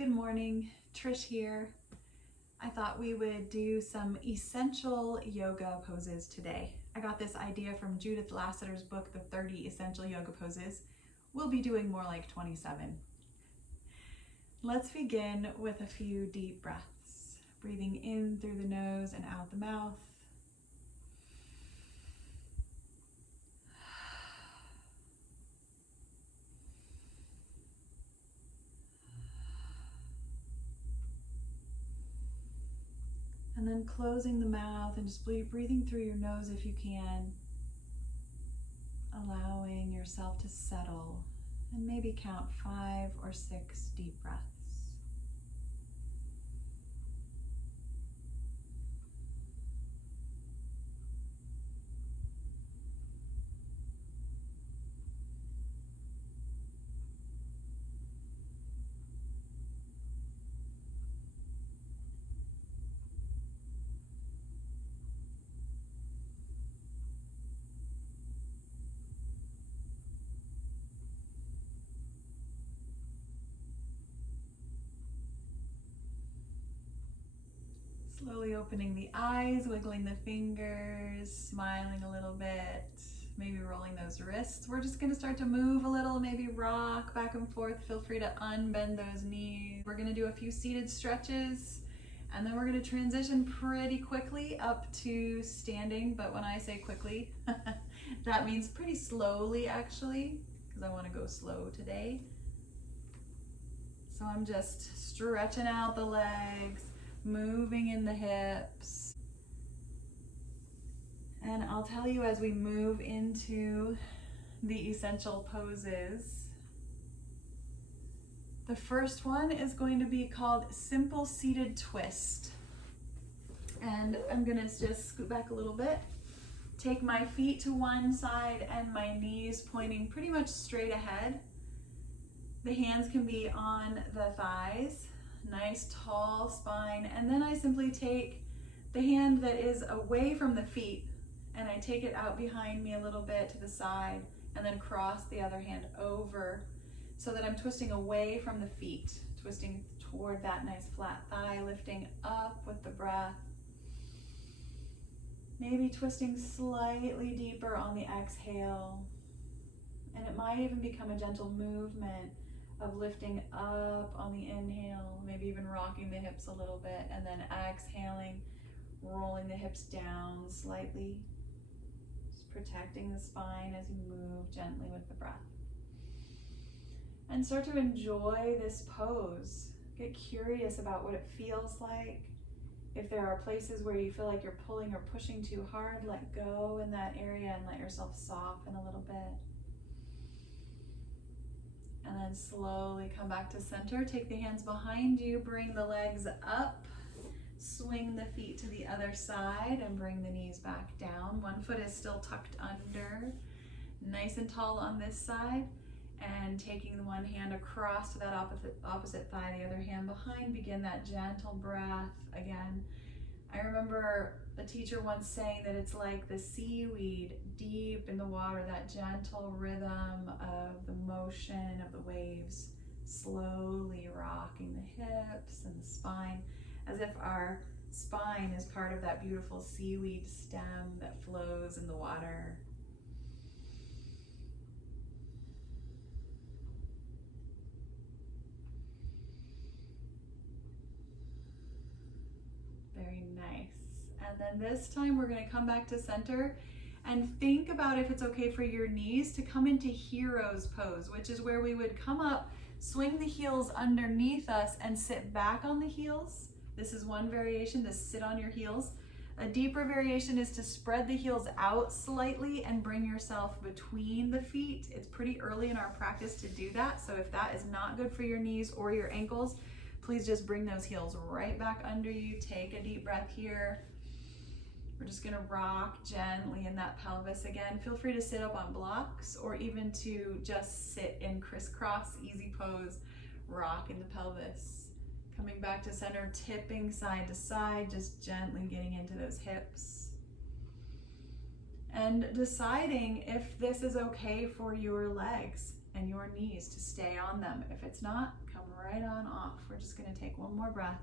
Good morning, Trish here. I thought we would do some essential yoga poses today. I got this idea from Judith Lasater's book, The 30 Essential Yoga Poses. We'll be doing more like 27. Let's begin with a few deep breaths, breathing in through the nose and out the mouth. And then closing the mouth and just breathing through your nose if you can, allowing yourself to settle, and maybe count 5 or 6 deep breaths. Slowly opening the eyes, wiggling the fingers, smiling a little bit, maybe rolling those wrists. We're just gonna start to move a little, maybe rock back and forth. Feel free to unbend those knees. We're gonna do a few seated stretches, and then we're gonna transition pretty quickly up to standing. But when I say quickly, that means pretty slowly actually, because I wanna go slow today. So I'm just stretching out the legs, moving in the hips. And I'll tell you as we move into the essential poses. The first one is going to be called Simple Seated Twist. And I'm gonna just scoot back a little bit, take my feet to one side and my knees pointing pretty much straight ahead. The hands can be on the thighs. Nice tall spine, and then I simply take the hand that is away from the feet and I take it out behind me a little bit to the side, and then cross the other hand over so that I'm twisting away from the feet, twisting toward that nice flat thigh, lifting up with the breath. Maybe twisting slightly deeper on the exhale, and it might even become a gentle movement of lifting up on the inhale, maybe even rocking the hips a little bit, and then exhaling, rolling the hips down slightly, just protecting the spine as you move gently with the breath. And start to enjoy this pose. Get curious about what it feels like. If there are places where you feel like you're pulling or pushing too hard, let go in that area and let yourself soften a little bit. And then slowly come back to center. Take the hands behind you, bring the legs up, swing the feet to the other side and bring the knees back down. One foot is still tucked under, nice and tall on this side, and taking the one hand across to that opposite thigh, the other hand behind. Begin that gentle breath again. I remember a teacher once saying that it's like the seaweed deep in the water, that gentle rhythm of the motion of the waves, slowly rocking the hips and the spine, as if our spine is part of that beautiful seaweed stem that flows in the water. Very nice. And then this time we're going to come back to center and think about if it's okay for your knees to come into hero's pose, which is where we would come up, swing the heels underneath us and sit back on the heels. This is one variation, to sit on your heels. A deeper variation is to spread the heels out slightly and bring yourself between the feet. It's pretty early in our practice to do that, so if that is not good for your knees or your ankles, please just bring those heels right back under you. Take a deep breath here. We're just gonna rock gently in that pelvis again. Feel free to sit up on blocks or even to just sit in crisscross, easy pose, rock in the pelvis. Coming back to center, tipping side to side, just gently getting into those hips. And deciding if this is okay for your legs and your knees to stay on them. If it's not, come right on off. We're just gonna take one more breath.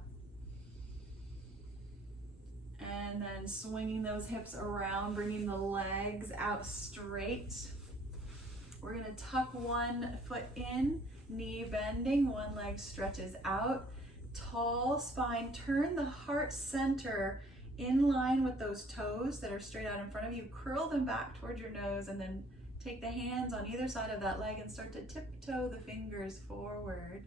And then swinging those hips around, bringing the legs out straight. We're gonna tuck one foot in, knee bending, one leg stretches out. Tall spine, turn the heart center in line with those toes that are straight out in front of you. Curl them back towards your nose and then take the hands on either side of that leg and start to tiptoe the fingers forward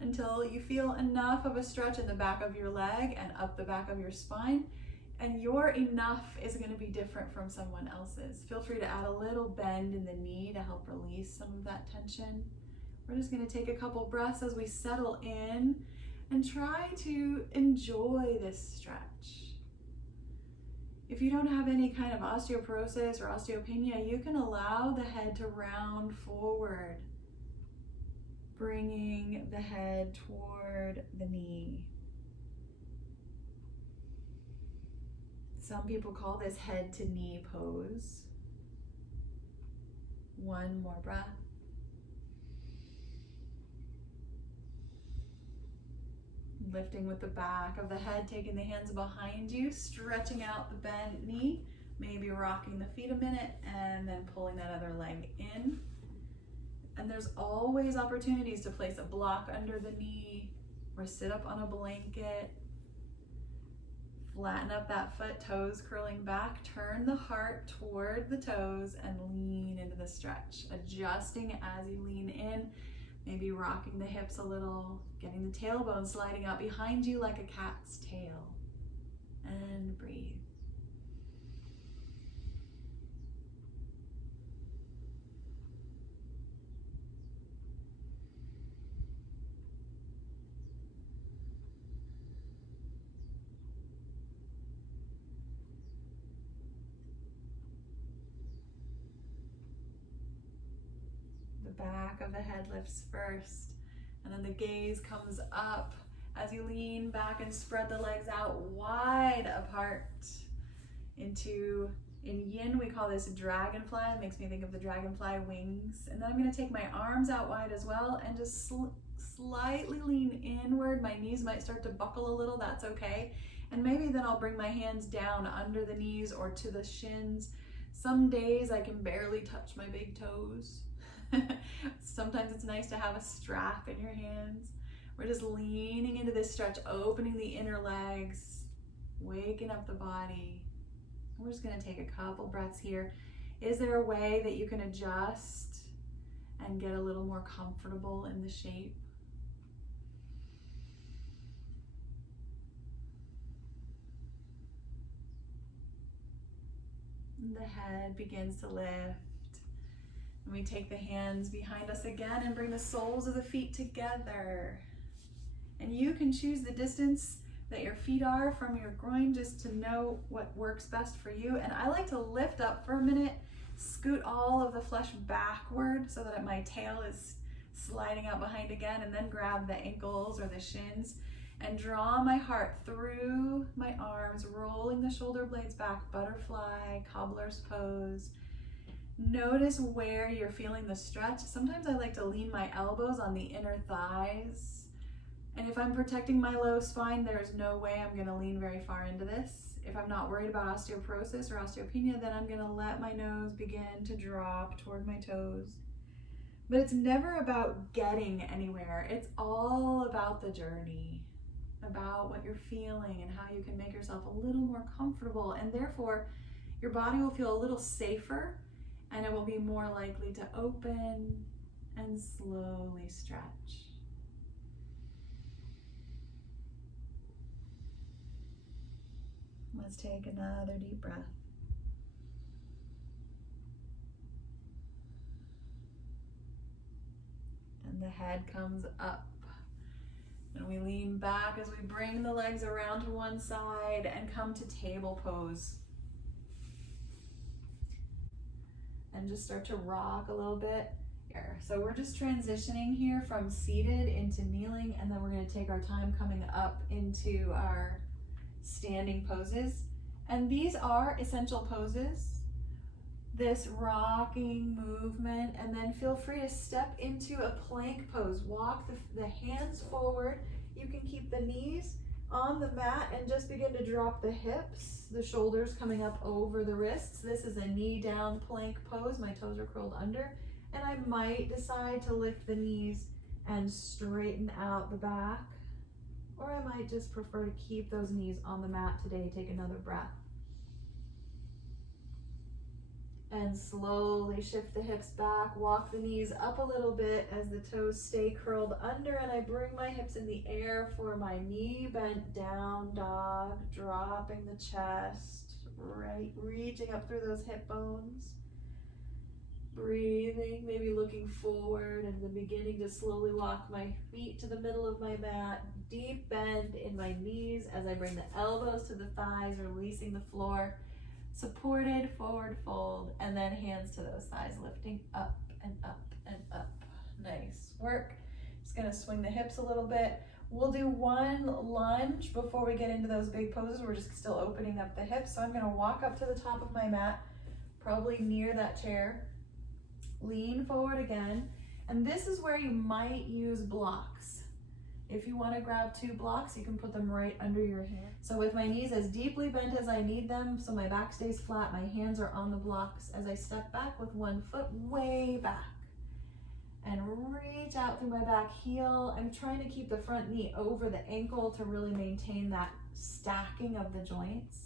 until you feel enough of a stretch in the back of your leg and up the back of your spine. And your enough is going to be different from someone else's. Feel free to add a little bend in the knee to help release some of that tension. We're just going to take a couple breaths as we settle in and try to enjoy this stretch. If you don't have any kind of osteoporosis or osteopenia, you can allow the head to round forward, bringing the head toward the knee. Some people call this head to knee pose. One more breath. Lifting with the back of the head, taking the hands behind you, stretching out the bent knee, maybe rocking the feet a minute, and then pulling that other leg in. And there's always opportunities to place a block under the knee or sit up on a blanket. Flatten up that foot, toes curling back, turn the heart toward the toes and lean into the stretch, adjusting as you lean in, maybe rocking the hips a little, getting the tailbone sliding out behind you like a cat's tail, and breathe. Back of the head lifts first, and then the gaze comes up as you lean back and spread the legs out wide apart in yin we call this dragonfly. It makes me think of the dragonfly wings. And then I'm going to take my arms out wide as well and just slightly lean inward. My knees might start to buckle a little, that's okay. And maybe then I'll bring my hands down under the knees or to the shins. Some days I can barely touch my big toes. Sometimes it's nice to have a strap in your hands. We're just leaning into this stretch, opening the inner legs, waking up the body. We're just going to take a couple breaths here. Is there a way that you can adjust and get a little more comfortable in the shape? And the head begins to lift. And we take the hands behind us again and bring the soles of the feet together. And you can choose the distance that your feet are from your groin just to know what works best for you. And I like to lift up for a minute, scoot all of the flesh backward so that my tail is sliding out behind again, and then grab the ankles or the shins and draw my heart through my arms, rolling the shoulder blades back, butterfly, cobbler's pose. Notice where you're feeling the stretch. Sometimes I like to lean my elbows on the inner thighs. And if I'm protecting my low spine, there's no way I'm going to lean very far into this. If I'm not worried about osteoporosis or osteopenia, then I'm going to let my nose begin to drop toward my toes. But it's never about getting anywhere. It's all about the journey, about what you're feeling and how you can make yourself a little more comfortable. And therefore, your body will feel a little safer, and it will be more likely to open and slowly stretch. Let's take another deep breath. And the head comes up. And we lean back as we bring the legs around to one side and come to table pose. And just start to rock a little bit here. So we're just transitioning here from seated into kneeling, and then we're going to take our time coming up into our standing poses. And these are essential poses, this rocking movement, and then feel free to step into a plank pose. Walk the hands forward. You can keep the knees on the mat and just begin to drop the hips, the shoulders coming up over the wrists. This is a knee down plank pose. My toes are curled under, and I might decide to lift the knees and straighten out the back, or I might just prefer to keep those knees on the mat today. Take another breath. And slowly shift the hips back, walk the knees up a little bit as the toes stay curled under, and I bring my hips in the air for my knee bent down dog, dropping the chest, right, reaching up through those hip bones. Breathing, maybe looking forward, and then beginning to slowly walk my feet to the middle of my mat, deep bend in my knees as I bring the elbows to the thighs, releasing the floor. Supported forward fold, and then hands to those thighs, lifting up and up and up. Nice work. Just gonna swing the hips a little bit. We'll do one lunge before we get into those big poses. We're just still opening up the hips. So I'm gonna walk up to the top of my mat, probably near that chair. Lean forward again. And this is where you might use blocks. If you want to grab 2 blocks, you can put them right under your hand. So with my knees as deeply bent as I need them, so my back stays flat, my hands are on the blocks as I step back with one foot way back. And reach out through my back heel. I'm trying to keep the front knee over the ankle to really maintain that stacking of the joints.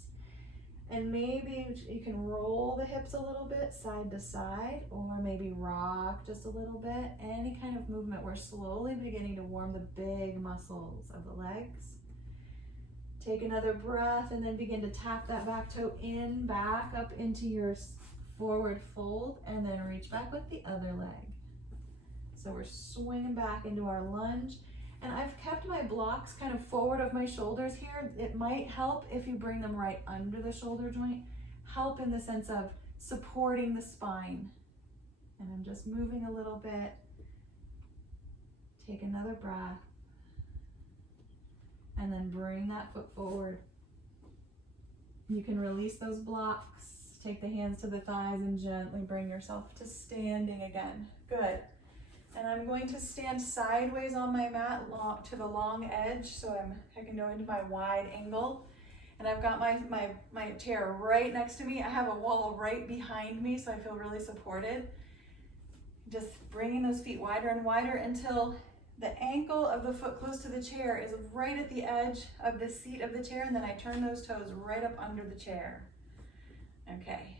And maybe you can roll the hips a little bit side to side, or maybe rock just a little bit. Any kind of movement. We're slowly beginning to warm the big muscles of the legs. Take another breath and then begin to tap that back toe in, back up into your forward fold, and then reach back with the other leg. So we're swinging back into our lunge. And I've kept my blocks kind of forward of my shoulders here. It might help if you bring them right under the shoulder joint. Help in the sense of supporting the spine. And I'm just moving a little bit. Take another breath. And then bring that foot forward. You can release those blocks. Take the hands to the thighs and gently bring yourself to standing again. Good. And I'm going to stand sideways on my mat to the long edge, so I can go into my wide angle. And I've got my chair right next to me. I have a wall right behind me, so I feel really supported. Just bringing those feet wider and wider until the ankle of the foot close to the chair is right at the edge of the seat of the chair, and then I turn those toes right up under the chair. Okay.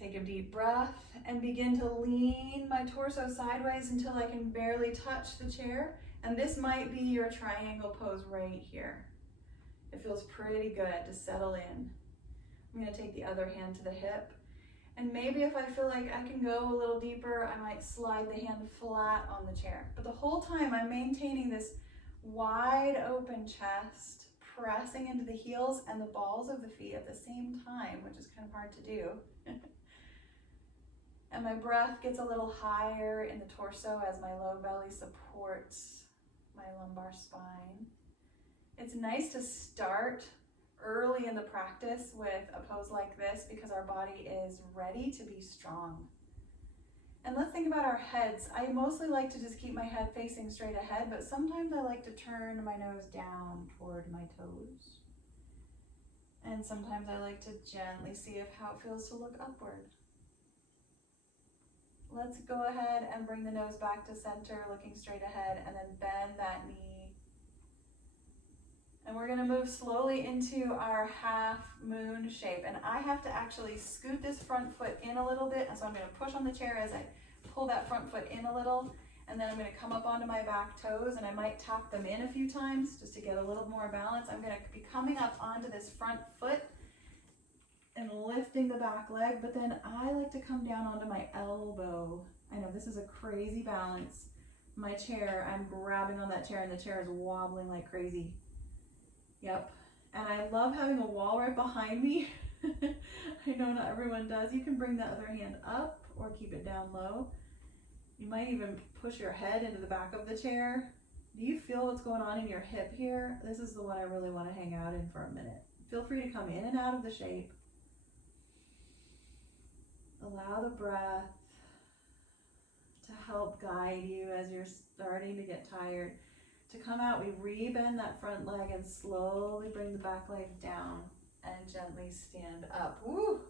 Take a deep breath and begin to lean my torso sideways until I can barely touch the chair. And this might be your triangle pose right here. It feels pretty good to settle in. I'm going to take the other hand to the hip. And maybe if I feel like I can go a little deeper, I might slide the hand flat on the chair. But the whole time I'm maintaining this wide open chest, pressing into the heels and the balls of the feet at the same time, which is kind of hard to do. And my breath gets a little higher in the torso as my low belly supports my lumbar spine. It's nice to start early in the practice with a pose like this because our body is ready to be strong. And let's think about our heads. I mostly like to just keep my head facing straight ahead, but sometimes I like to turn my nose down toward my toes. And sometimes I like to gently see how it feels to look upward. Let's go ahead and bring the nose back to center, looking straight ahead, and then bend that knee. And we're gonna move slowly into our half moon shape. And I have to actually scoot this front foot in a little bit. And so I'm gonna push on the chair as I pull that front foot in a little. And then I'm gonna come up onto my back toes, and I might tap them in a few times just to get a little more balance. I'm gonna be coming up onto this front foot and lifting the back leg, but then I like to come down onto my elbow. I know this is a crazy balance. My chair, I'm grabbing on that chair and the chair is wobbling like crazy. Yep. And I love having a wall right behind me. I know not everyone does. You can bring the other hand up or keep it down low. You might even push your head into the back of the chair. Do you feel what's going on in your hip here? This is the one I really want to hang out in for a minute. Feel free to come in and out of the shape. Allow the breath to help guide you as you're starting to get tired. To come out, we re-bend that front leg and slowly bring the back leg down and gently stand up. Woo!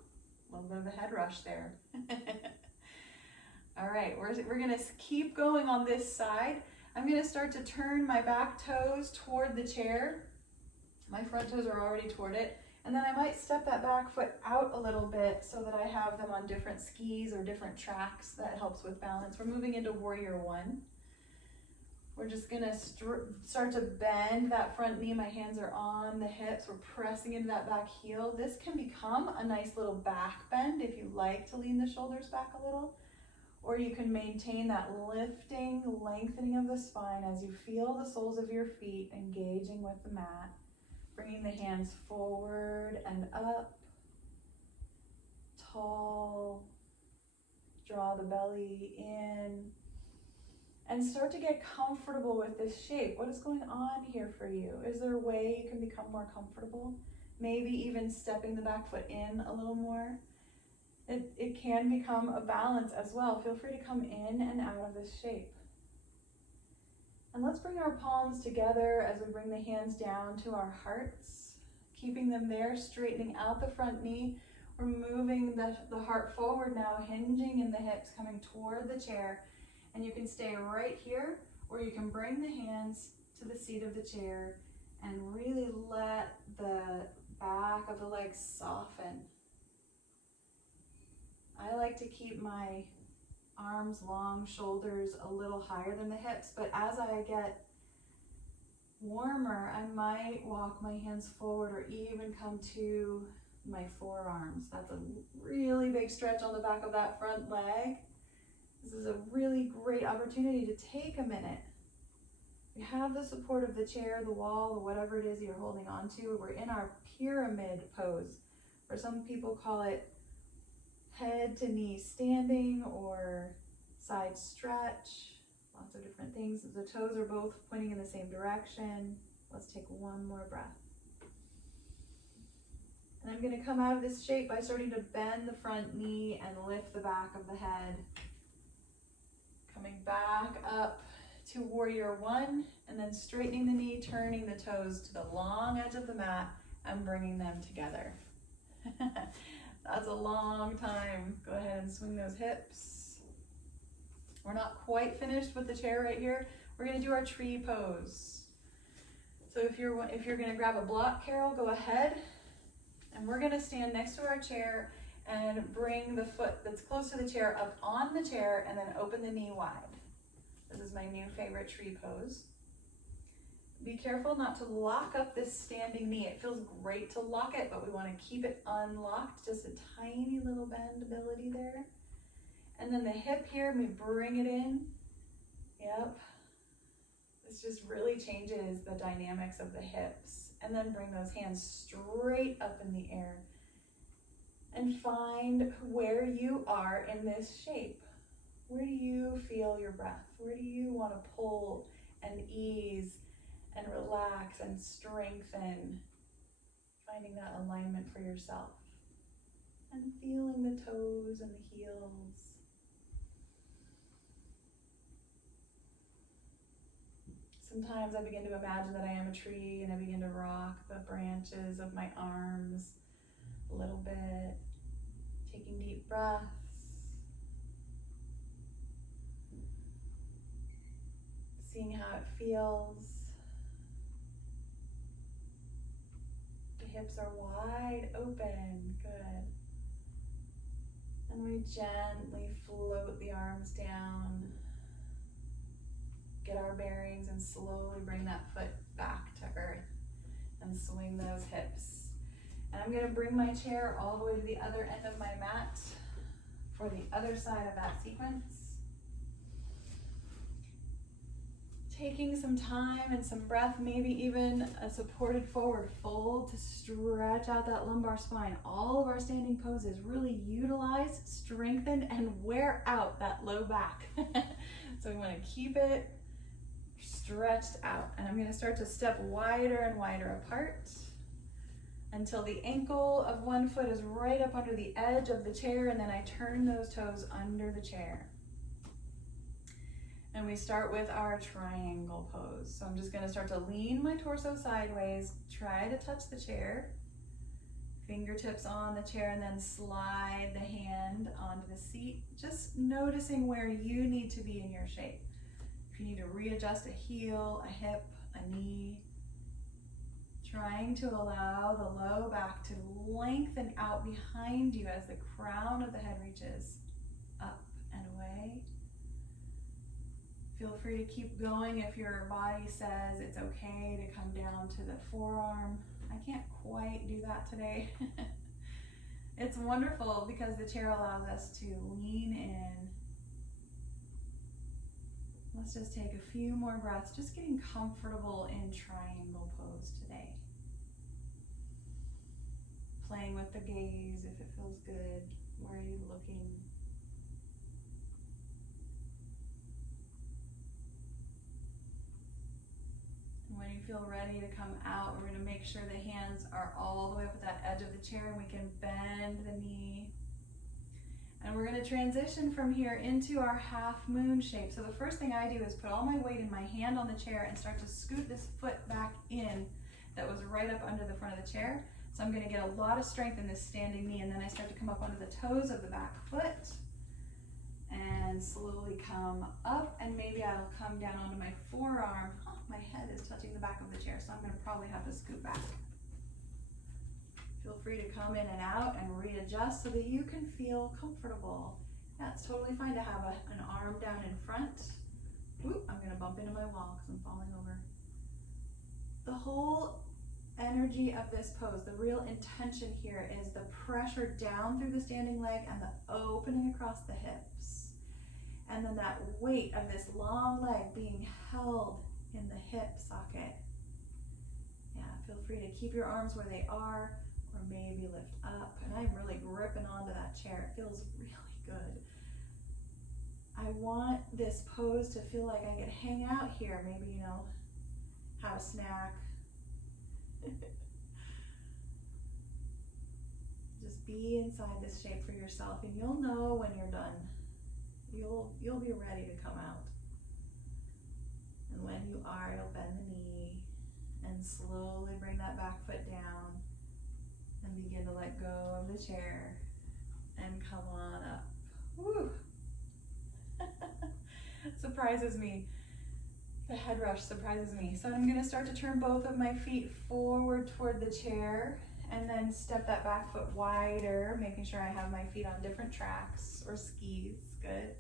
A little bit of a head rush there. All right, we're gonna keep going on this side. I'm gonna start to turn my back toes toward the chair. My front toes are already toward it. And then I might step that back foot out a little bit so that I have them on different skis or different tracks. That helps with balance. We're moving into warrior one. We're just gonna start to bend that front knee. My hands are on the hips. We're pressing into that back heel. This can become a nice little back bend if you like to lean the shoulders back a little. Or you can maintain that lifting, lengthening of the spine as you feel the soles of your feet engaging with the mat. Bringing the hands forward and up, tall. Draw the belly in. And start to get comfortable with this shape. What is going on here for you? Is there a way you can become more comfortable? Maybe even stepping the back foot in a little more. It can become a balance as well. Feel free to come in and out of this shape. And let's bring our palms together as we bring the hands down to our hearts, keeping them there, straightening out the front knee. We're moving the heart forward now, hinging in the hips, coming toward the chair. And you can stay right here, or you can bring the hands to the seat of the chair and really let the back of the legs soften. I like to keep my arms long, shoulders a little higher than the hips, but as I get warmer, I might walk my hands forward or even come to my forearms. That's a really big stretch on the back of that front leg. This is a really great opportunity to take a minute. We have the support of the chair, the wall, or whatever it is you're holding on to. We're in our pyramid pose, or some people call it head to knee standing or side stretch. Lots of different things. The toes are both pointing in the same direction. Let's take one more breath. And I'm going to come out of this shape by starting to bend the front knee and lift the back of the head. Coming back up to warrior one, and then straightening the knee, turning the toes to the long edge of the mat and bringing them together. That's a long time. Go ahead and swing those hips. We're not quite finished with the chair right here. We're going to do our tree pose. So if you're going to grab a block, Carol, go ahead. And we're going to stand next to our chair and bring the foot that's close to the chair up on the chair and then open the knee wide. This is my new favorite tree pose. Be careful not to lock up this standing knee. It feels great to lock it, but we want to keep it unlocked, just a tiny little bendability there. And then the hip here, we bring it in. Yep. This just really changes the dynamics of the hips. And then bring those hands straight up in the air. And find where you are in this shape. Where do you feel your breath? Where do you want to pull and ease and relax and strengthen? Finding that alignment for yourself. And feeling the toes and the heels. Sometimes I begin to imagine that I am a tree and I begin to rock the branches of my arms a little bit, taking deep breaths. Seeing how it feels. The hips are wide open, good. And we gently float the arms down. Get our bearings and slowly bring that foot back to earth and swing those hips. And I'm going to bring my chair all the way to the other end of my mat for the other side of that sequence. Taking some time and some breath, maybe even a supported forward fold to stretch out that lumbar spine. All of our standing poses really utilize, strengthen, and wear out that low back. So we want to keep it stretched out. And I'm going to start to step wider and wider apart. until the ankle of one foot is right up under the edge of the chair, and then I turn those toes under the chair. And we start with our triangle pose. So I'm just gonna start to lean my torso sideways, try to touch the chair, fingertips on the chair, and then slide the hand onto the seat, just noticing where you need to be in your shape. If you need to readjust a heel, a hip, a knee, trying to allow the low back to lengthen out behind you as the crown of the head reaches up and away. Feel free to keep going if your body says it's okay to come down to the forearm. I can't quite do that today. It's wonderful because the chair allows us to lean in. Let's just take a few more breaths, just getting comfortable in triangle pose today. Playing with the gaze if it feels good. Where are you looking? When you feel ready to come out, we're going to make sure the hands are all the way up at that edge of the chair, and we can bend the knee. And we're going to transition from here into our half moon shape. So the first thing I do is put all my weight in my hand on the chair and start to scoot this foot back in that was right up under the front of the chair. So I'm going to get a lot of strength in this standing knee, and then I start to come up onto the toes of the back foot and slowly come up, and maybe I'll come down onto my forearm. Oh, my head is touching the back of the chair, so I'm going to probably have to scoot back. Feel free to come in and out and readjust so that you can feel comfortable. Yeah, it's totally fine to have an arm down in front. Oop, I'm going to bump into my wall because I'm falling over. The whole energy of this pose, the real intention here is the pressure down through the standing leg and the opening across the hips. And then that weight of this long leg being held in the hip socket. Yeah, feel free to keep your arms where they are, or maybe lift up. And I'm really gripping onto that chair. It feels really good. I want this pose to feel like I could hang out here, maybe, have a snack. Just be inside this shape for yourself, and you'll know when you're done. You'll be ready to come out. And when you are, you'll bend the knee and slowly bring that back foot down and begin to let go of the chair and come on up. Woo! Surprises me. The head rush surprises me. So I'm going to start to turn both of my feet forward toward the chair and then step that back foot wider, making sure I have my feet on different tracks or skis. Good.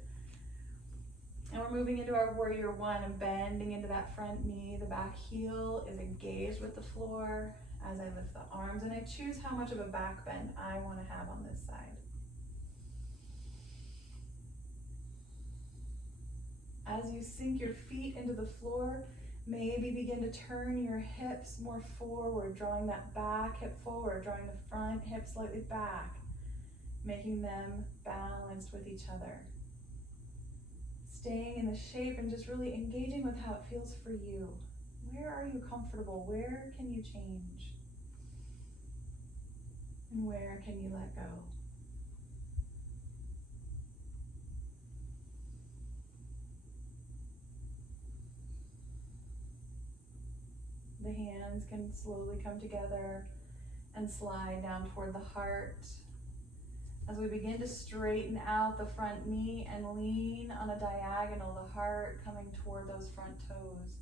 And we're moving into our warrior one and bending into that front knee. The back heel is engaged with the floor as I lift the arms, and I choose how much of a back bend I want to have on this side. As you sink your feet into the floor, maybe begin to turn your hips more forward, drawing that back hip forward, drawing the front hip slightly back, making them balanced with each other. Staying in the shape and just really engaging with how it feels for you. Where are you comfortable? Where can you change? And where can you let go? The hands can slowly come together and slide down toward the heart. As we begin to straighten out the front knee and lean on a diagonal, the heart coming toward those front toes,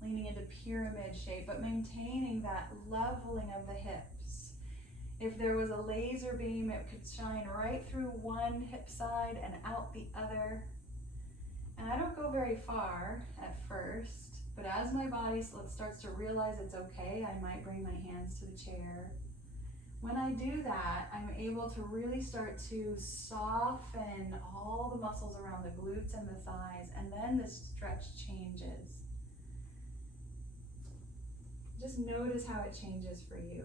leaning into pyramid shape, but maintaining that leveling of the hips. If there was a laser beam, it could shine right through one hip side and out the other. And I don't go very far at first, but as my body starts to realize it's okay, I might bring my hands to the chair. When I do that, I'm able to really start to soften all the muscles around the glutes and the thighs, and then the stretch changes. Just notice how it changes for you.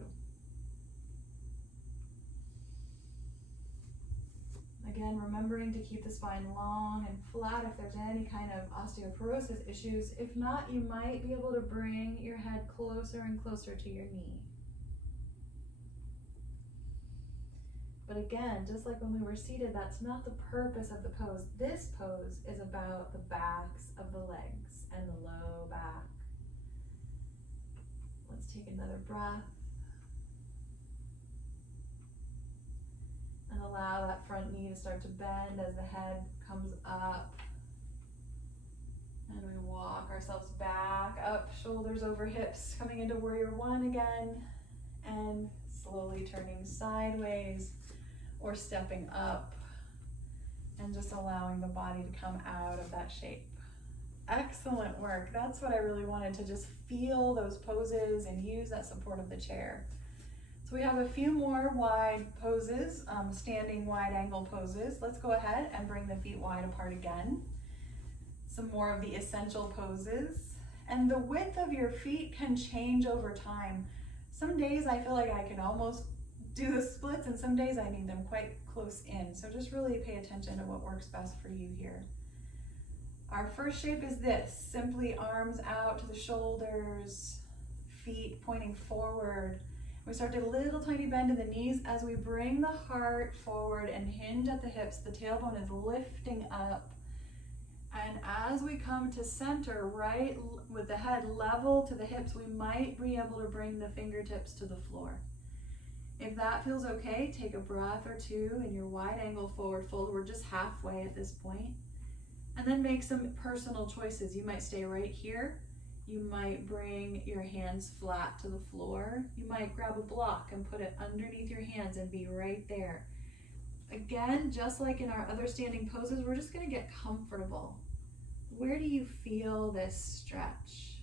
Again, remembering to keep the spine long and flat if there's any kind of osteoporosis issues. If not, you might be able to bring your head closer and closer to your knee. But again, just like when we were seated, that's not the purpose of the pose. This pose is about the backs of the legs and the low back. Let's take another breath. And allow that front knee to start to bend as the head comes up. And we walk ourselves back up, shoulders over hips, coming into warrior one again. And slowly turning sideways or stepping up. And just allowing the body to come out of that shape. Excellent work. That's what I really wanted, to just feel those poses and use that support of the chair. So we have a few more wide poses, standing wide angle poses. Let's go ahead and bring the feet wide apart again. Some more of the essential poses. And the width of your feet can change over time. Some days I feel like I can almost do the splits, and some days I need them quite close in. So just really pay attention to what works best for you here. Our first shape is this, simply arms out to the shoulders, feet pointing forward. We start to little tiny bend in the knees as we bring the heart forward and hinge at the hips. The tailbone is lifting up. And as we come to center, right with the head level to the hips, we might be able to bring the fingertips to the floor. If that feels okay, take a breath or two in your wide angle forward fold. We're just halfway at this point. And then make some personal choices. You might stay right here. You might bring your hands flat to the floor. You might grab a block and put it underneath your hands and be right there. Again, just like in our other standing poses, we're just going to get comfortable. Where do you feel this stretch?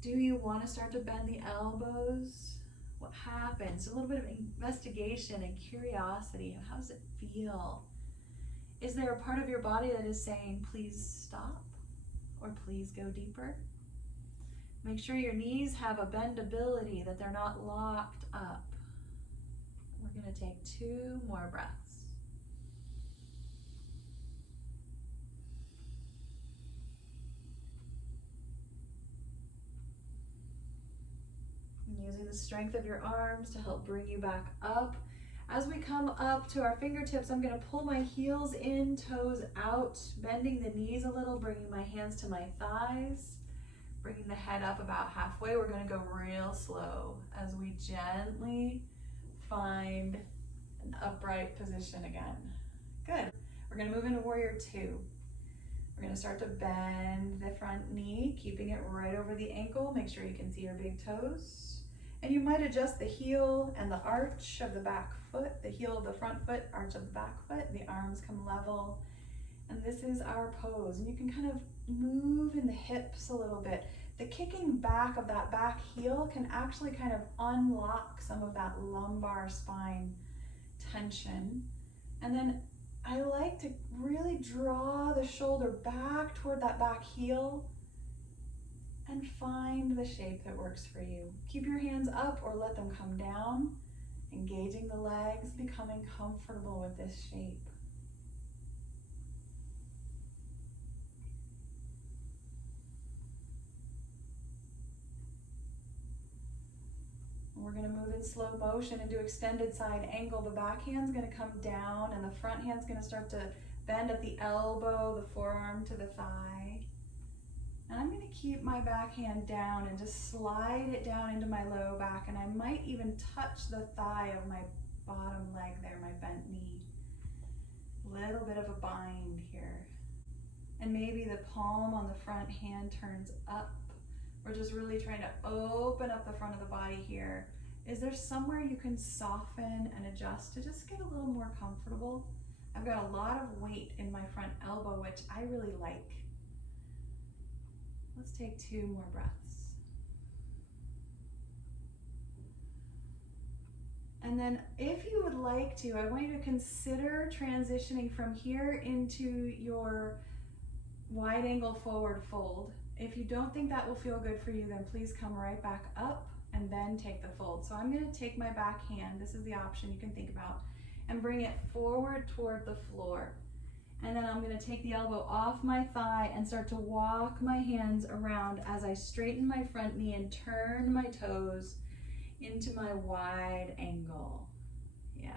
Do you want to start to bend the elbows? What happens? A little bit of investigation and curiosity. How does it feel? Is there a part of your body that is saying, please stop, or please go deeper? Make sure your knees have a bendability, that they're not locked up. We're going to take 2 more breaths. And using the strength of your arms to help bring you back up. As we come up to our fingertips, I'm going to pull my heels in, toes out, bending the knees a little, bringing my hands to my thighs, bringing the head up about halfway. We're going to go real slow as we gently find an upright position again. Good. We're going to move into warrior two. We're going to start to bend the front knee, keeping it right over the ankle. Make sure you can see your big toes. And you might adjust the heel and the arch of the back foot, the heel of the front foot, arch of the back foot, the arms come level. And this is our pose. And you can kind of move in the hips a little bit. The kicking back of that back heel can actually kind of unlock some of that lumbar spine tension. And then I like to really draw the shoulder back toward that back heel and find the shape that works for you. Keep your hands up or let them come down, engaging the legs, becoming comfortable with this shape. We're going to move in slow motion and do extended side angle. The back hand's going to come down and the front hand's going to start to bend at the elbow, the forearm to the thigh. And I'm going to keep my back hand down and just slide it down into my low back, and I might even touch the thigh of my bottom leg there, my bent knee. Little bit of a bind here. And maybe the palm on the front hand turns up. We're just really trying to open up the front of the body here. Is there somewhere you can soften and adjust to just get a little more comfortable? I've got a lot of weight in my front elbow, which I really like. Let's take 2 more breaths. And then if you would like to, I want you to consider transitioning from here into your wide angle forward fold. If you don't think that will feel good for you, then please come right back up and then take the fold. So I'm going to take my back hand, this is the option you can think about, and bring it forward toward the floor. And then I'm going to take the elbow off my thigh and start to walk my hands around as I straighten my front knee and turn my toes into my wide angle. Yes.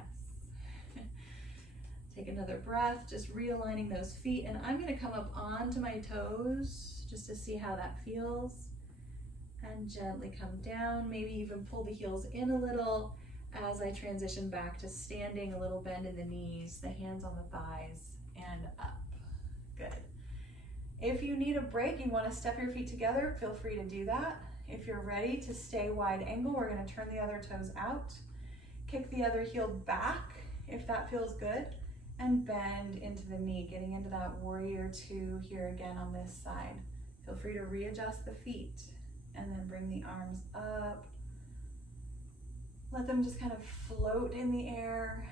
Take another breath, just realigning those feet, and I'm gonna come up onto my toes just to see how that feels. And gently come down, maybe even pull the heels in a little as I transition back to standing, a little bend in the knees, the hands on the thighs, and up. Good. If you need a break, you want to step your feet together, feel free to do that. If you're ready to stay wide angle, we're going to turn the other toes out, kick the other heel back if that feels good, and bend into the knee, getting into that warrior two here again on this side. Feel free to readjust the feet and then bring the arms up. Let them just kind of float in the air.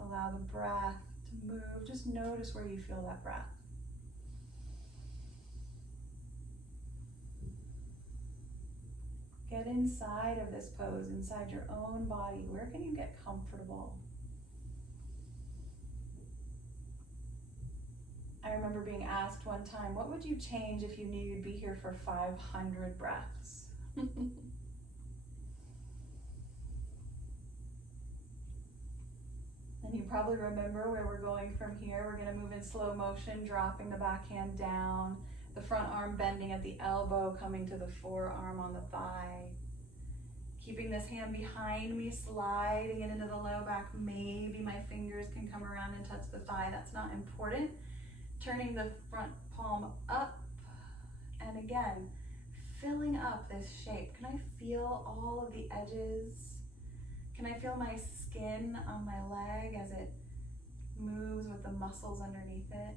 Allow the breath to move. Just notice where you feel that breath. Get inside of this pose, inside your own body. Where can you get comfortable? I remember being asked one time, what would you change if you knew you'd be here for 500 breaths? And you probably remember where we're going from here. We're going to move in slow motion, dropping the back hand down, the front arm bending at the elbow, coming to the forearm on the thigh. Keeping this hand behind me, sliding it into the low back. Maybe my fingers can come around and touch the thigh. That's not important. Turning the front palm up, and again, filling up this shape. Can I feel all of the edges? Can I feel my skin on my leg as it moves with the muscles underneath it?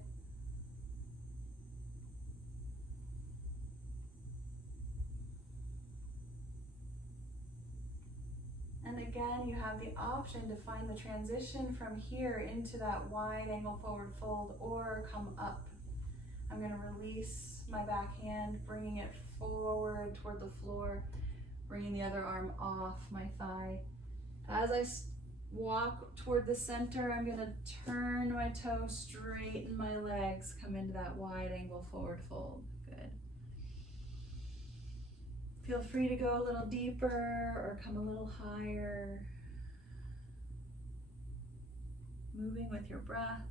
And again, you have the option to find the transition from here into that wide angle forward fold or come up. I'm going to release my back hand, bringing it forward toward the floor, bringing the other arm off my thigh. As I walk toward the center, I'm going to turn my toes, straighten my legs, come into that wide angle forward fold. Good. Feel free to go a little deeper or come a little higher. Moving with your breath.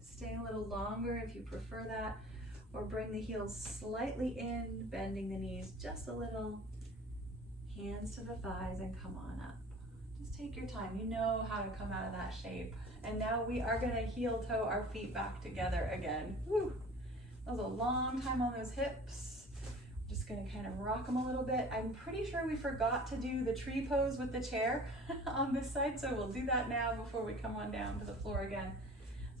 Stay a little longer if you prefer that, or bring the heels slightly in, bending the knees just a little. Hands to the thighs and come on up. Just take your time. You know how to come out of that shape. And now we are going to heel toe our feet back together again. Whew. That was a long time on those hips. Just going to kind of rock them a little bit. I'm pretty sure we forgot to do the tree pose with the chair on this side, so we'll do that now before we come on down to the floor again.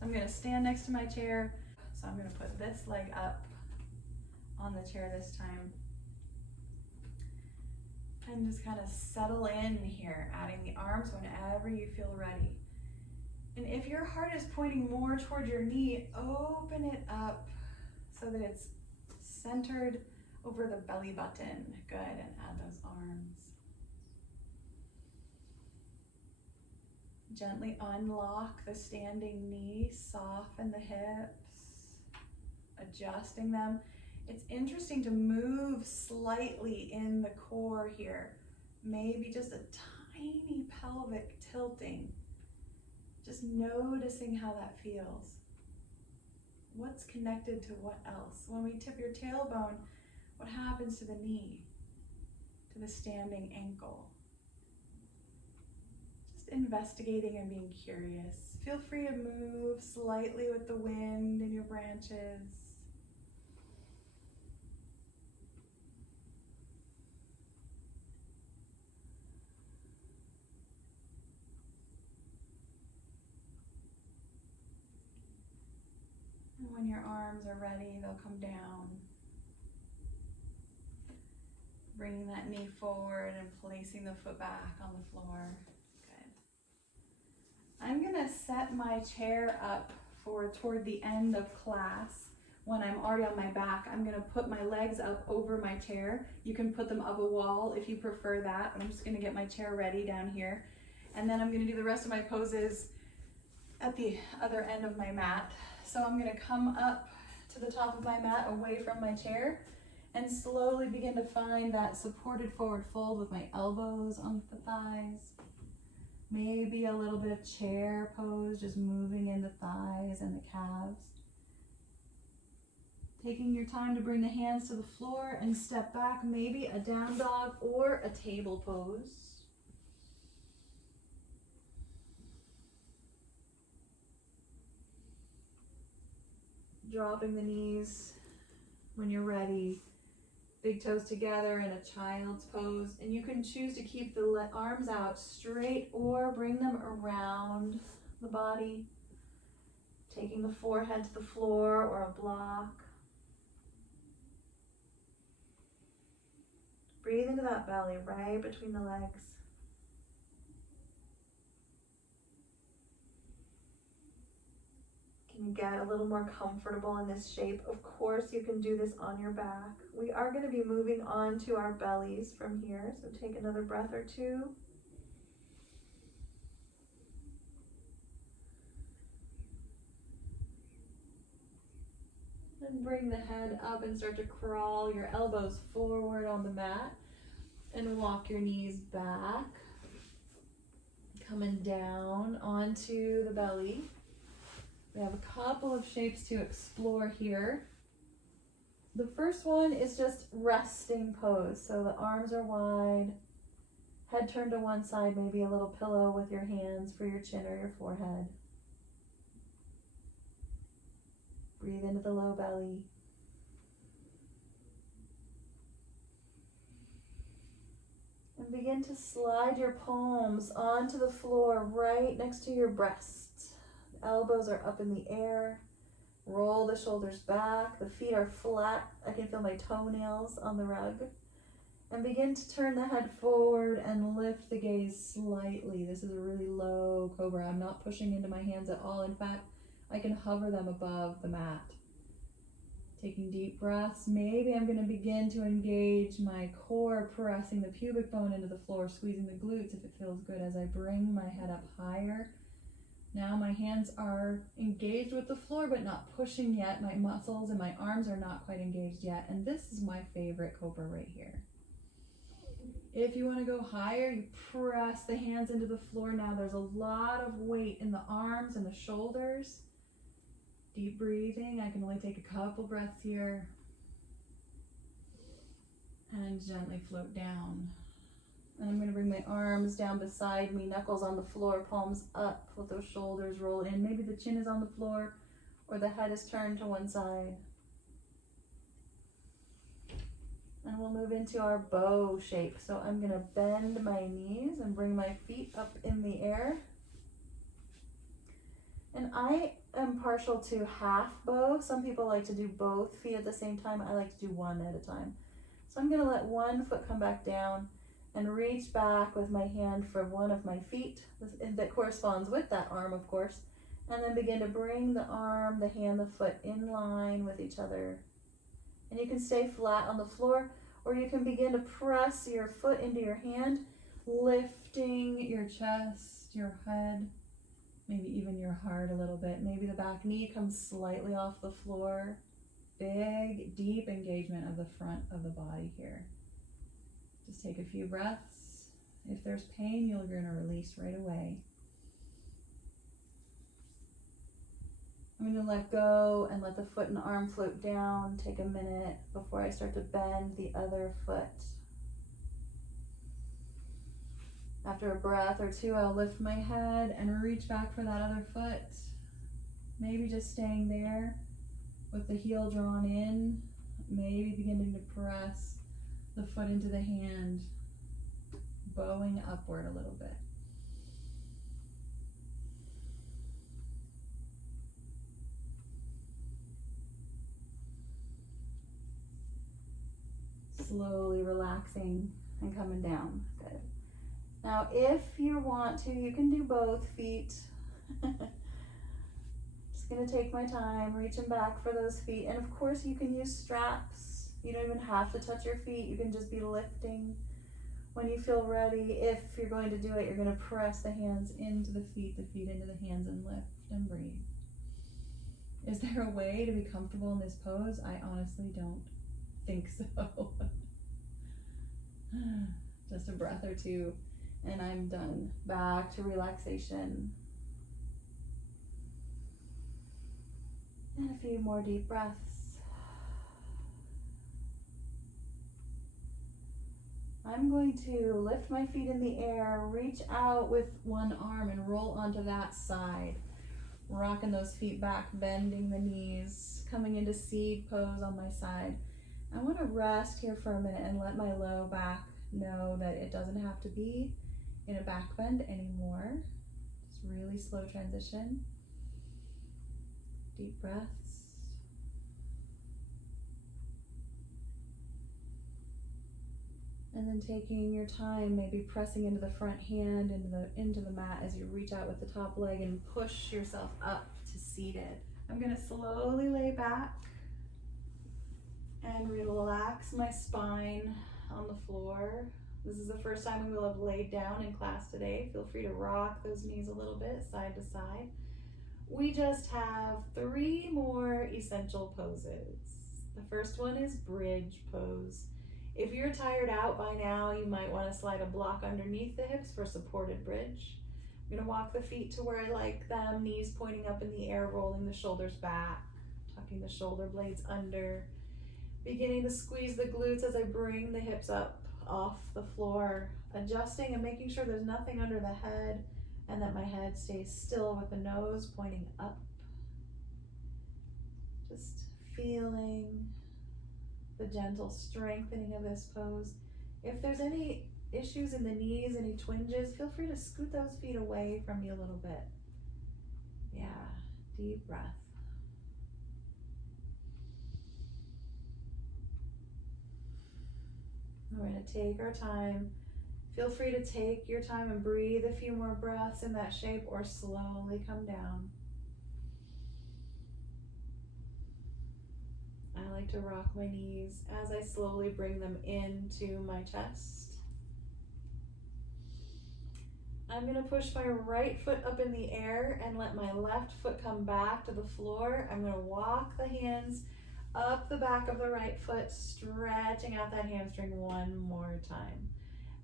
So I'm going to stand next to my chair. So I'm going to put this leg up on the chair this time. And just kind of settle in here, adding the arms whenever you feel ready. And if your heart is pointing more toward your knee, open it up so that it's centered over the belly button. Good, and add those arms. Gently unlock the standing knee, soften the hips, adjusting them. It's interesting to move slightly in the core here. Maybe just a tiny pelvic tilting. Just noticing how that feels. What's connected to what else? When we tip your tailbone, what happens to the knee, to the standing ankle? Just investigating and being curious. Feel free to move slightly with the wind in your branches. When your arms are ready, they'll come down. Bringing that knee forward and placing the foot back on the floor. Good. I'm going to set my chair up for toward the end of class. When I'm already on my back, I'm going to put my legs up over my chair. You can put them up a wall if you prefer that. I'm just going to get my chair ready down here. And then I'm going to do the rest of my poses at the other end of my mat. So I'm going to come up to the top of my mat away from my chair, And slowly begin to find that supported forward fold with my elbows onto the thighs. Maybe a little bit of chair pose, just moving in the thighs and the calves. Taking your time to bring the hands to the floor and step back, maybe a down dog or a table pose. Dropping the knees when you're ready. Big toes together in a child's pose. And you can choose to keep the arms out straight or bring them around the body. Taking the forehead to the floor or a block. Breathe into that belly right between the legs. Can you get a little more comfortable in this shape? Of course, you can do this on your back. We are going to be moving on to our bellies from here, so take another breath or two. And bring the head up and start to crawl your elbows forward on the mat and walk your knees back. Coming down onto the belly. We have a couple of shapes to explore here. The first one is just resting pose. So the arms are wide, head turned to one side, maybe a little pillow with your hands for your chin or your forehead. Breathe into the low belly. And begin to slide your palms onto the floor right next to your breast. The elbows are up in the air. Roll the shoulders back. The feet are flat. I can feel my toenails on the rug. And begin to turn the head forward and lift the gaze slightly. This is a really low cobra. I'm not pushing into my hands at all. In fact, I can hover them above the mat. Taking deep breaths. Maybe I'm going to begin to engage my core, pressing the pubic bone into the floor, squeezing the glutes if it feels good as I bring my head up higher. Now my hands are engaged with the floor, but not pushing yet. My muscles and my arms are not quite engaged yet. And this is my favorite cobra right here. If you want to go higher, you press the hands into the floor. Now there's a lot of weight in the arms and the shoulders. Deep breathing. I can only take a couple breaths here. And gently float down. And I'm going to bring my arms down beside me, knuckles on the floor, palms up, let those shoulders roll in. Maybe the chin is on the floor or the head is turned to one side. And we'll move into our bow shape. So I'm going to bend my knees and bring my feet up in the air. And I am partial to half bow. Some people like to do both feet at the same time. I like to do one at a time. So I'm going to let one foot come back down and reach back with my hand for one of my feet that corresponds with that arm, of course. And then begin to bring the arm, the hand, the foot in line with each other. And you can stay flat on the floor, or you can begin to press your foot into your hand, lifting your chest, your head, maybe even your heart a little bit. Maybe the back knee comes slightly off the floor. Big, deep engagement of the front of the body here. Just take a few breaths. If there's pain, you're going to release right away. I'm going to let go and let the foot and arm float down. Take a minute before I start to bend the other foot. After a breath or two, I'll lift my head and reach back for that other foot. Maybe just staying there with the heel drawn in. Maybe beginning to press the foot into the hand, bowing upward a little bit. Slowly relaxing and coming down. Good. Now, if you want to, you can do both feet. Just gonna take my time, reaching back for those feet. And of course, you can use straps. You don't even have to touch your feet. You can just be lifting. When you feel ready, if you're going to do it, you're going to press the hands into the feet into the hands, and lift and breathe. Is there a way to be comfortable in this pose? I honestly don't. think so. Just a breath or two, and I'm done. Back to relaxation. And a few more deep breaths. I'm going to lift my feet in the air, reach out with one arm and roll onto that side. Rocking those feet back, bending the knees, coming into seed pose on my side. I want to rest here for a minute and let my low back know that it doesn't have to be in a back bend anymore. Just really slow transition. Deep breaths. And then taking your time, maybe pressing into the front hand, into the mat as you reach out with the top leg and push yourself up to seated. I'm gonna slowly lay back and relax my spine on the floor. This is the first time we will have laid down in class today. Feel free to rock those knees a little bit, side to side. We just have 3 more essential poses. The first one is bridge pose. If you're tired out by now, you might want to slide a block underneath the hips for supported bridge. I'm going to walk the feet to where I like them, knees pointing up in the air, rolling the shoulders back, tucking the shoulder blades under, beginning to squeeze the glutes as I bring the hips up off the floor, adjusting and making sure there's nothing under the head and that my head stays still with the nose pointing up. Just feeling the gentle strengthening of this pose. If there's any issues in the knees, any twinges, feel free to scoot those feet away from you a little bit. Yeah, deep breath. We're going to take our time. Feel free to take your time and breathe a few more breaths in that shape or slowly come down. I like to rock my knees as I slowly bring them into my chest. I'm going to push my right foot up in the air and let my left foot come back to the floor. I'm going to walk the hands up the back of the right foot, stretching out that hamstring one more time.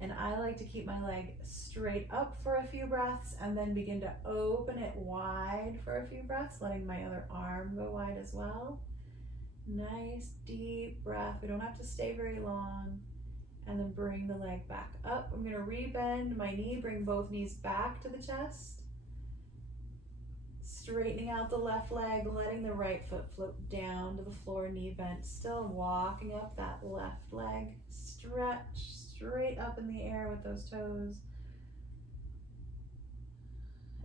And I like to keep my leg straight up for a few breaths and then begin to open it wide for a few breaths, letting my other arm go wide as well. Nice deep breath. We don't have to stay very long. And then bring the leg back up. I'm going to rebend my knee, bring both knees back to the chest. Straightening out the left leg, letting the right foot float down to the floor, knee bent. Still walking up that left leg. Stretch straight up in the air with those toes.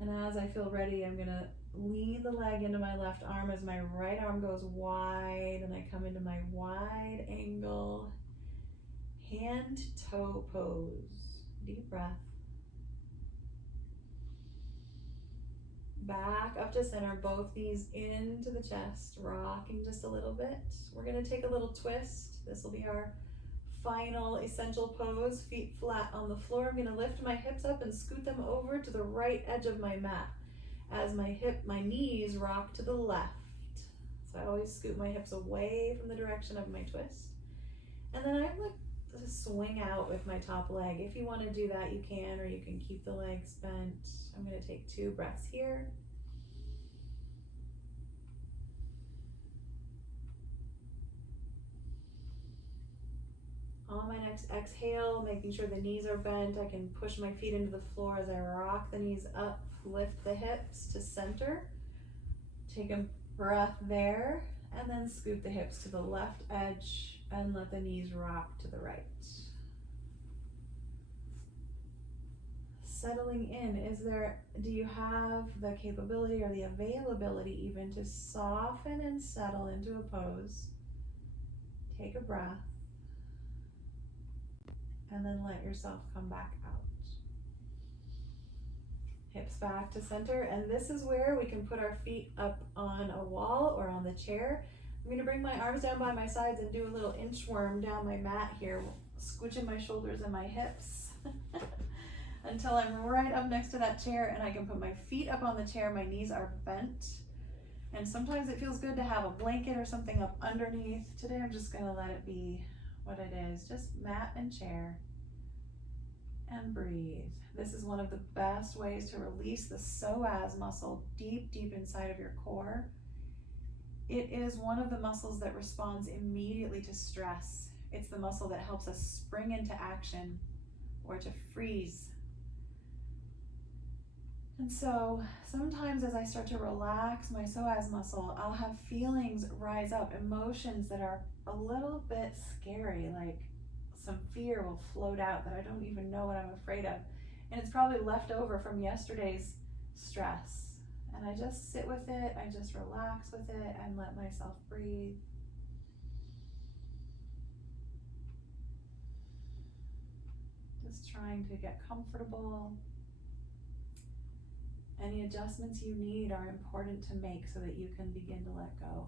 And as I feel ready, I'm going to lean the leg into my left arm as my right arm goes wide and I come into my wide angle hand toe pose. Deep breath. Back up to center, both knees into the chest, rocking just a little bit. We're going to take a little twist. This will be our final essential pose, feet flat on the floor. I'm going to lift my hips up and scoot them over to the right edge of my mat as my knees rock to the left. So I always scoot my hips away from the direction of my twist. And then I like to swing out with my top leg. If you want to do that, you can, or you can keep the legs bent. I'm going to take 2 breaths here. On my next exhale, making sure the knees are bent, I can push my feet into the floor as I rock the knees up, lift the hips to center. Take a breath there, and then scoot the hips to the left edge and let the knees rock to the right. Settling in, do you have the capability or the availability even to soften and settle into a pose? Take a breath. And then let yourself come back out. Hips back to center, and this is where we can put our feet up on a wall or on the chair. I'm going to bring my arms down by my sides and do a little inchworm down my mat here, squishing my shoulders and my hips until I'm right up next to that chair and I can put my feet up on the chair. My knees are bent. And sometimes it feels good to have a blanket or something up underneath. Today I'm just gonna let it be what it is, just mat and chair, and breathe. This is one of the best ways to release the psoas muscle deep, deep inside of your core. It is one of the muscles that responds immediately to stress. It's the muscle that helps us spring into action or to freeze. And so sometimes as I start to relax my psoas muscle, I'll have feelings rise up, emotions that are a little bit scary, like some fear will float out that I don't even know what I'm afraid of. And it's probably left over from yesterday's stress. And I just sit with it, I just relax with it and let myself breathe. Just trying to get comfortable. Any adjustments you need are important to make so that you can begin to let go.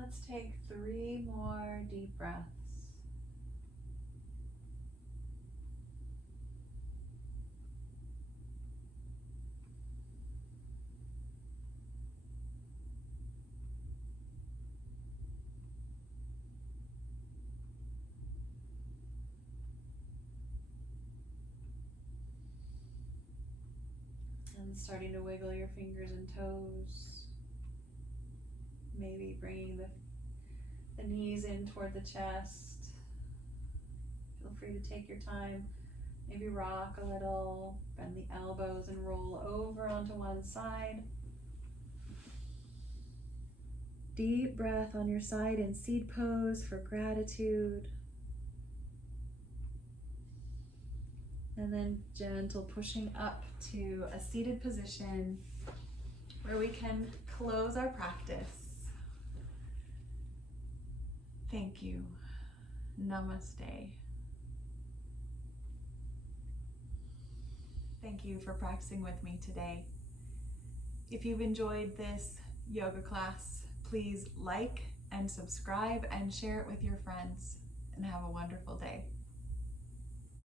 Let's take 3 more deep breaths. And starting to wiggle your fingers and toes. Maybe bringing the knees in toward the chest. Feel free to take your time. Maybe rock a little, bend the elbows and roll over onto one side. Deep breath on your side in seed pose for gratitude. And then gentle pushing up to a seated position where we can close our practice. Thank you. Namaste. Thank you for practicing with me today. If you've enjoyed this yoga class, please like and subscribe and share it with your friends, and have a wonderful day.